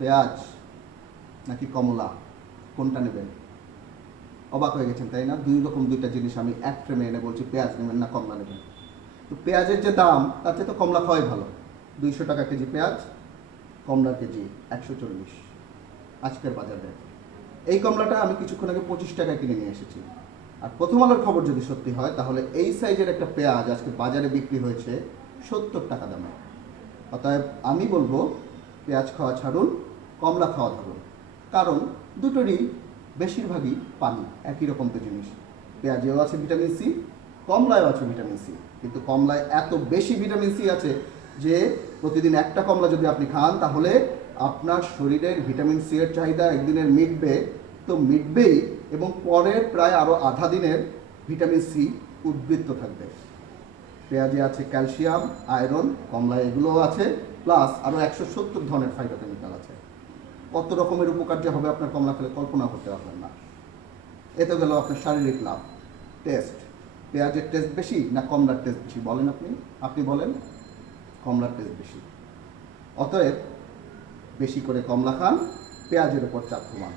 পেঁয়াজ নাকি কমলা? কোনটা নেবেন? অবাক হয়ে গেছেন, তাই না? দুই রকম দুইটা জিনিস আমি এক ফ্রেমে এনে বলছি, পেঁয়াজ নেবেন না কমলা নেবেন। তো পেঁয়াজের যে দাম, তার চেয়ে তো কমলা খাওয়াই ভালো। দুইশো টাকা কেজি পেঁয়াজ, কমলার কেজি একশো চল্লিশ। আজকের বাজারে। এই কমলাটা আমি কিছুক্ষণ আগে পঁচিশ টাকায় কিনে নিয়ে এসেছি। আর প্রথম আলোর খবর যদি সত্যি হয়, তাহলে এই সাইজের একটা পেঁয়াজ আজকে বাজারে বিক্রি হয়েছে সত্তর টাকা দামে। অতএব আমি বলব, পেঁয়াজ খাওয়া ছাড়ুন কমলা খাওয়া ধরুন। কারণ দুটোরই বেশিরভাগই পানি, একই রকম তো জিনিস। পেঁয়াজেও আছে ভিটামিন সি, কমলায়ও আছে ভিটামিন সি। কিন্তু কমলায় এত বেশি ভিটামিন সি আছে যে প্রতিদিন একটা কমলা যদি আপনি খান, তাহলে আপনার শরীরের ভিটামিন সি এর চাহিদা একদিনের মিটবে। তো মিটবেই এবং পরের প্রায় আরও আধা দিনের ভিটামিন সি উদ্বৃত্ত থাকবে। পেঁয়াজে আছে ক্যালসিয়াম, আয়রন, কমলায় এগুলোও আছে, প্লাস আরও একশো সত্তর ধরনের ফাইটোকেমিক্যাল আছে। কত রকমের উপকার যে হবে আপনার কমলা খেলে কল্পনা করতে পারবেন না। এতে গেল আপনার শারীরিক লাভ টেস্ট পেঁয়াজের টেস্ট বেশি না কমলার টেস্ট বেশি? বলেন আপনি। আপনি বলেন, কমলার টেস্ট বেশি। অতএব বেশি করে কমলা খান, পেঁয়াজের উপর চাপ কমান।